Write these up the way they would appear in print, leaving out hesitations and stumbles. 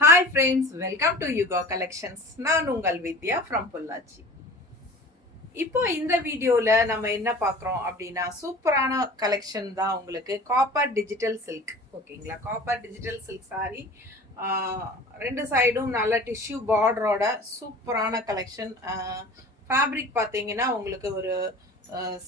Hi friends, welcome to Yuga Collections. நான் உங்கள் வித்யா from Pollachi. இப்போ இந்த வீடியோல நம்ம என்ன பார்க்குறோம் அப்படின்னா சூப்பரான கலெக்ஷன் தான் உங்களுக்கு காப்பர் டிஜிட்டல் சில்க் ஓகேங்களா. காப்பர் டிஜிட்டல் சில்க் சாரி ரெண்டு சைடும் நல்ல டிஷ்யூ பார்டரோட சூப்பரான கலெக்ஷன். ஃபேப்ரிக் பார்த்தீங்கன்னா உங்களுக்கு ஒரு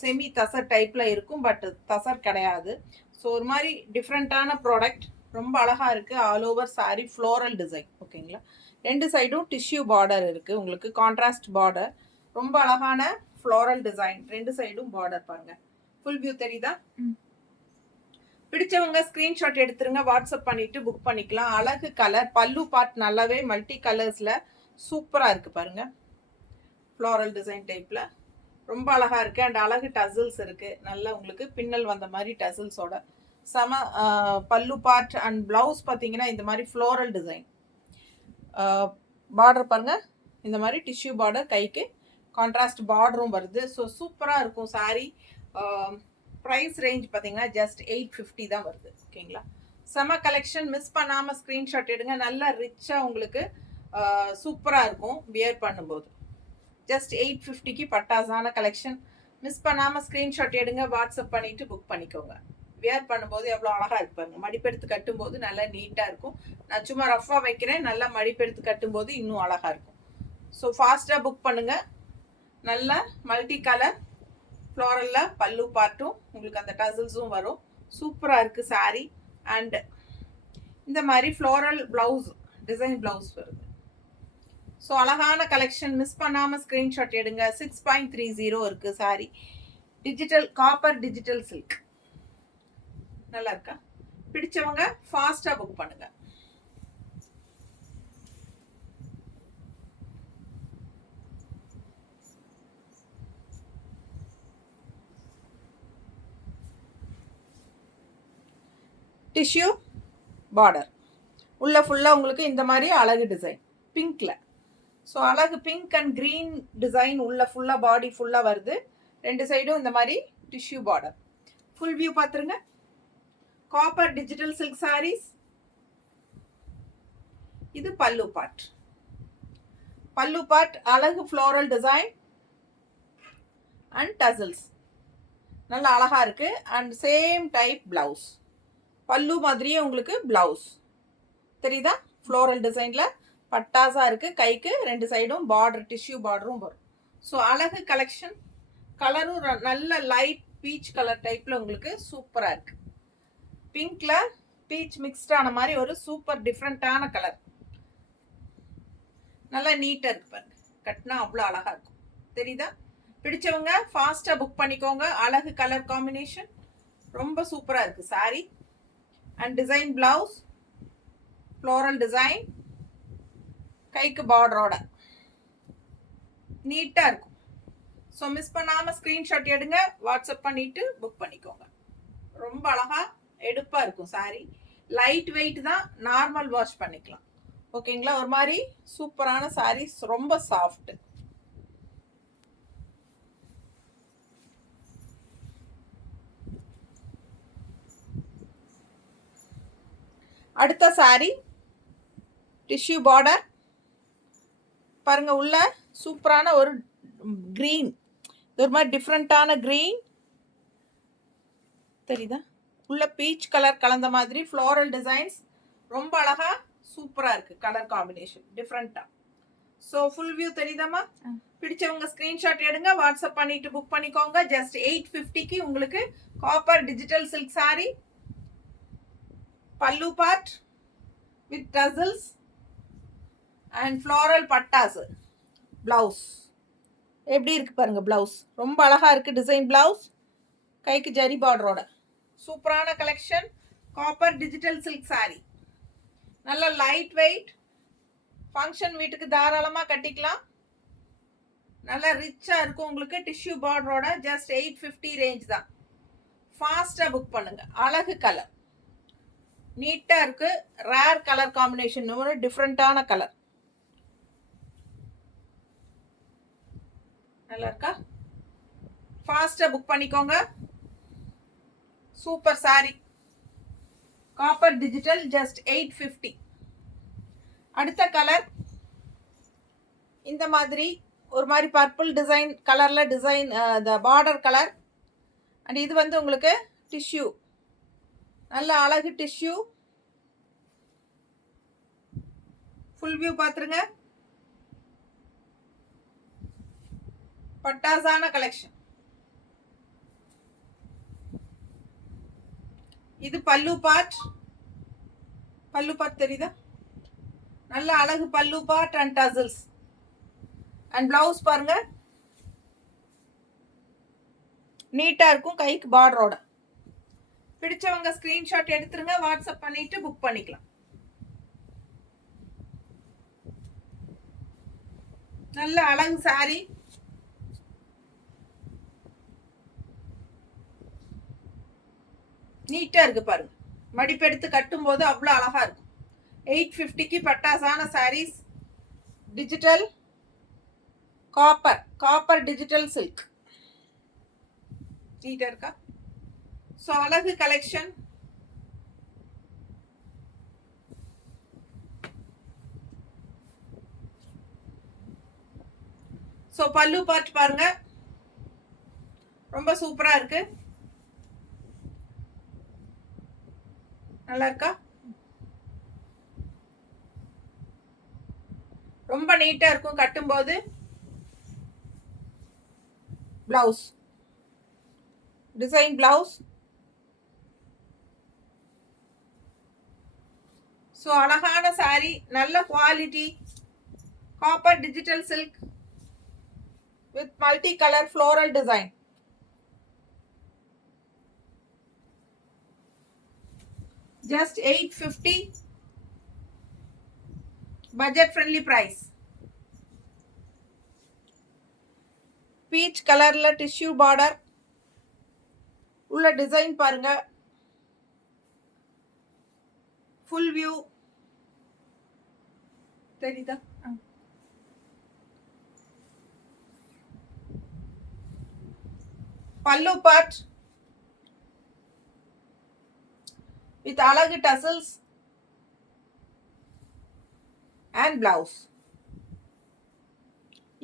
செமி தசர் டைப்பில் இருக்கும், பட் தசர் கிடையாது. ஸோ ஒரு மாதிரி டிஃப்ரெண்ட்டான ப்ராடக்ட், ரொம்ப அழகாக இருக்குது. All over sari floral design ஓகேங்களா. ரெண்டு சைடும் டிஷ்யூ பார்டர் இருக்குது, உங்களுக்கு கான்ட்ராஸ்ட் பார்டர். ரொம்ப அழகான ஃப்ளோரல் டிசைன், ரெண்டு சைடும் பார்டர் பாருங்க. ஃபுல் வியூ தெரியுதா? பிடிச்சவங்க ஸ்கிரீன்ஷாட் எடுத்துருங்க, வாட்ஸ்அப் பண்ணிட்டு புக் பண்ணிக்கலாம். அழகு கலர், பல்லு பார்ட் நல்லாவே மல்டி கலர்ஸ்ல சூப்பரா இருக்கு பாருங்க. ஃப்ளோரல் டிசைன் டைப்ல ரொம்ப அழகா இருக்கு. அண்ட் அழகு டசில்ஸ் இருக்கு, நல்லா உங்களுக்கு பின்னல் வந்த மாதிரி டசில்ஸோட சம பல்லு பார்ட். அண்ட் பிளவுஸ் பார்த்தீங்கன்னா இந்த மாதிரி ஃப்ளோரல் டிசைன் பார்டர் பாருங்க, இந்த மாதிரி டிஷ்யூ பார்டர், கைக்கு கான்ட்ராஸ்ட் பார்டரும் வருது. ஸோ சூப்பராக இருக்கும் சாரீ. ப்ரைஸ் ரேஞ்ச் பார்த்தீங்கன்னா ஜஸ்ட் 850 தான் வருது ஓகேங்களா. செம கலெக்ஷன், மிஸ் பண்ணாமல் ஸ்க்ரீன்ஷாட் எடுங்க. நல்லா ரிச்சாக உங்களுக்கு சூப்பராக இருக்கும் வியர் பண்ணும்போது. ஜஸ்ட் 850க்கு பட்டாசான கலெக்ஷன். மிஸ் பண்ணாமல் ஸ்க்ரீன்ஷாட் எடுங்க, வாட்ஸ்அப் பண்ணிவிட்டு புக் பண்ணிக்கோங்க. வியர் பண்ணும்போது எவ்வளோ அழகாக இருப்பாங்க. மடிப்பெடுத்து கட்டும்போது நல்லா நீட்டாக இருக்கும். நான் சும்மா ரஃபாக வைக்கிறேன், நல்லா மடிப்பெடுத்து கட்டும்போது இன்னும் அழகாக இருக்கும். ஸோ ஃபாஸ்ட்டாக புக் பண்ணுங்கள். நல்ல மல்டி கலர் ஃப்ளோரலில் பல்லு பார்ட்டும் உங்களுக்கு அந்த டசில்ஸும் வரும். சூப்பராக இருக்குது சாரீ. அண்ட் இந்த மாதிரி ஃப்ளோரல் ப்ளவுஸ், டிசைன் ப்ளவுஸ் வருது. ஸோ அழகான கலெக்ஷன், மிஸ் பண்ணாமல் ஸ்க்ரீன்ஷாட் எடுங்க. 6.30 இருக்குது sari. Digital copper digital silk நல்லா இருக்கா? பிடிச்சவங்க ஃபாஸ்ட்டாக புக் பண்ணுங்க. டிஷ்யூ பார்டர் உள்ள ஃபுல்லாக உங்களுக்கு இந்த மாதிரி அழகு டிசைன் பிங்க்ல. ஸோ அழகு பிங்க் அண்ட் க்ரீன் டிசைன் உள்ள ஃபுல்லாக பாடி ஃபுல்லாக வருது. ரெண்டு சைடும் இந்த மாதிரி டிஷ்யூ பார்டர். ஃபுல் வியூ பார்த்துருங்க. Copper digital silk saris. இது பல்லு பார்ட். பல்லு பார்ட் அழகு ஃப்ளோரல் டிசைன் அண்ட் டசில்ஸ் நல்லா அழகா இருக்கு. அண்ட் சேம் டைப் பிளவுஸ், பல்லு மாதிரியே உங்களுக்கு பிளவுஸ் தெரியுதா? ஃப்ளோரல் டிசைன்ல பட்டாசா இருக்கு. கைக்கு ரெண்டு சைடும் பார்டர், டிஷ்யூ பார்டரும் வரும். ஸோ அழகு கலெக்ஷன். கலரும் நல்ல லைட் பீச் கலர் டைப்ல உங்களுக்கு சூப்பரா இருக்கு. பிங்க்ல பீச் மிக்ஸ்டான மாதிரி ஒரு சூப்பர் டிஃப்ரெண்டான கலர். நல்லா நீட்டா இருக்கு பாருங்க, கட்டினா அவ்வளோ அழகா இருக்கும். தெரியுதா? பிடிச்சவங்க ஃபாஸ்டா புக் பண்ணிக்கோங்க. அழகு கலர் காம்பினேஷன், ரொம்ப சூப்பரா இருக்கு sorry. And design blouse, floral design, கைக்கு பார்டரோட நீட்டா இருக்கும். ஸோ மிஸ் பண்ணாம ஸ்கிரீன்ஷாட் எடுங்க, வாட்ஸ்அப் பண்ணிட்டு புக் பண்ணிக்கோங்க. ரொம்ப அழகா எடுப்பா இருக்கும் சாரி. லைட் வெயிட் தான், நார்மல் வாஷ் பண்ணிக்கலாம் ஓகேங்களா. ஒரு மாதிரி சூப்பரான சாரீஸ், ரொம்ப சாஃப்ட். அடுத்த சாரி டிஷ்யூ பார்டர் பாருங்க. உள்ள சூப்பரான ஒரு கிரீன், ஒரு மாதிரி டிஃப்ரெண்டான கிரீன் தெரியுதா? உள்ள பீச் கலர் கலந்த மாதிரி ஃப்ளோரல் டிசைன்ஸ், ரொம்ப அழகா சூப்பரா இருக்கு. கலர் காம்பினேஷன் டிஃப்ரெண்டா. ஸோ ஃபுல் வியூ தெரியுதாமா? பிடிச்சவங்க ஸ்கிரீன்ஷாட் எடுங்க, வாட்ஸ்அப் பண்ணிட்டு புக் பண்ணிக்கோங்க. ஜஸ்ட் 850க்கு உங்களுக்கு காப்பர் டிஜிட்டல் சில்க் சாரி. பல்லு part with tassels and floral பட்டாசு. பிளவுஸ் எப்படி இருக்கு பாருங்க. பிளவுஸ் ரொம்ப அழகா இருக்கு, டிசைன் பிளவுஸ், கைக்கு ஜரி பார்டரோட சூப்பரான collection. Copper digital silk sorry, நல்ல லைட் வெயிட், ஃபங்க்ஷன் வீட்டுக்கு தாராளமாக கட்டிக்கலாம். நல்லா ரிச்சாக இருக்கும் உங்களுக்கு. டிஷ்யூ பார்டரோட ஜஸ்ட் 850 ரேஞ்ச் தான். ஃபாஸ்ட்டாக புக் பண்ணுங்க. அழகு கலர், நீட்டாக இருக்கு. ரேர் கலர் காம்பினேஷன், ஒரு டிஃப்ரெண்டான கலர். நல்லா இருக்கா? ஃபாஸ்ட்டாக புக் பண்ணிக்கோங்க. Super sorry, copper digital, just 850. அடுத்த கலர் இந்த மாதிரி ஒரு மாதிரி பர்பிள் டிசைன் கலர்ல டிசைன் இந்த பார்டர் கலர். அண்ட் இது வந்து உங்களுக்கு டிஷ்யூ, நல்ல அழகு டிஷ்யூ. ஃபுல் வியூ பார்த்துருங்க. பட்டாசான கலெக்ஷன். இது பல்லு பார்ட். பல்லு பார்ட் தெரியுதா? நல்ல அழகு பல்லு part and tassels. And blouse பாருங்க, நீட்டா இருக்கும், கைக்கு பார்டரோட. பிடிச்சவங்க ஸ்கிரீன்ஷாட் எடுத்துருங்க, வாட்ஸ்அப் பண்ணிட்டு புக் பண்ணிக்கலாம். நல்ல அழகு சாரி. நீட்டா இருக்கு பாருங்க, மடிப்பெடுத்து கட்டும் போது அவ்வளோ அழகா இருக்கும். 850க்கு பட்டாசான saris. Digital copper digital silk. நீட்டா இருக்கா? ஸோ அழகு கலெக்ஷன். ஸோ பல்லு பார்ட் பாருங்க, ரொம்ப சூப்பரா இருக்கு. நல்லா இருக்கா? ரொம்ப நீட்டா இருக்கும் கட்டும்போது. Blouse design blouse. ஸோ அழகான சாரி, நல்ல quality, copper digital silk with multi colour floral design. Just 850, budget friendly price. Peach colorல tissue border உள்ள டிசைன் பாருங்க. full view தெரியுதா? பல்லு பார்ட் with அழகு tassels and blouse.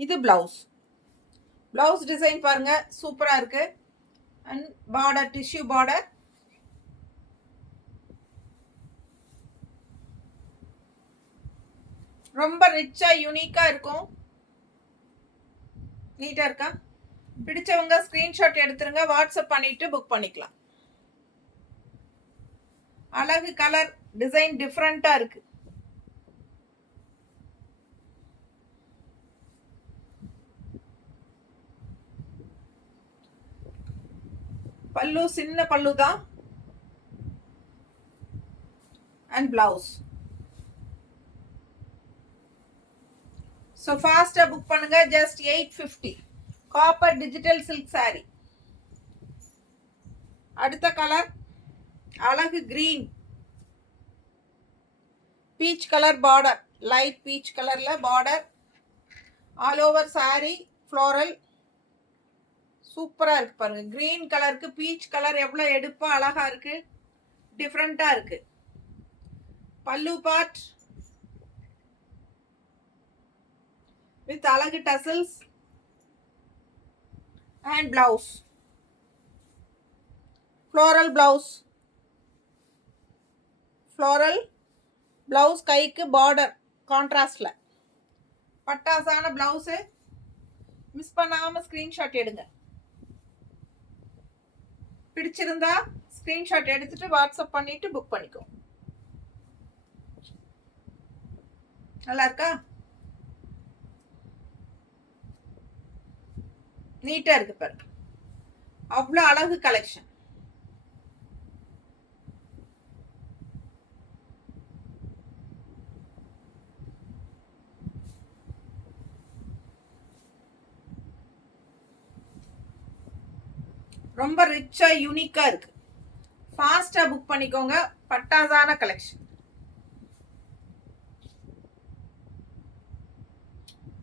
இது blouse டிசைன் பாருங்க, சூப்பரா இருக்கு. and border tissue border. ரொம்ப ரிச்சா யூனிக்கா இருக்கும். நீட்டா இருக்கா? பிடிச்சவங்க ஸ்கிரீன்ஷாட் எடுத்துருங்க, வாட்ஸ்அப் பண்ணிட்டு புக் பண்ணிக்கலாம். அழகு கலர் டிசைன் டிஃப்ரெண்டா இருக்கு. பல்லு சின்ன பல்லு தான். And blouse. ஸோ ஃபாஸ்டா புக் பண்ணுங்க. Just 850. Copper digital silk sari. அடுத்த கலர் அழகு green, peach colour border, light peach கலர்ல border, all over sari floral. சூப்பரா இருக்கு பாருங்க. கிரீன் கலருக்கு பீச் கலர் எவ்வளவு எடுப்பா அழகா இருக்கு, டிஃப்ரெண்டா இருக்கு. பல்லு பார்ட் வித் அழகு tassels and blouse, floral blouse. Floral blouse, கைக்கு பார்டர் கான்ட்ராஸ்ட்ல. பட்டாசான பிளவுஸ். மிஸ் பண்ணாம ஸ்கிரீன்ஷாட் எடுங்க. பிடிச்சிருந்தா ஸ்கிரீன்ஷாட் எடுத்துட்டு வாட்ஸ்அப் பண்ணிட்டு புக் பண்ணிக்கோ. நல்லா இருக்கா? நீட்டா இருக்கு பாருங்க, அவ்வளோ அழகு கலெக்ஷன். ரொம்ப ரிச்சா யூனிக்கா இருக்கு. ஃபாஸ்டா புக் பண்ணிக்கோங்க. பட்டாசான கலெக்ஷன்.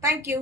தேங்க்யூ.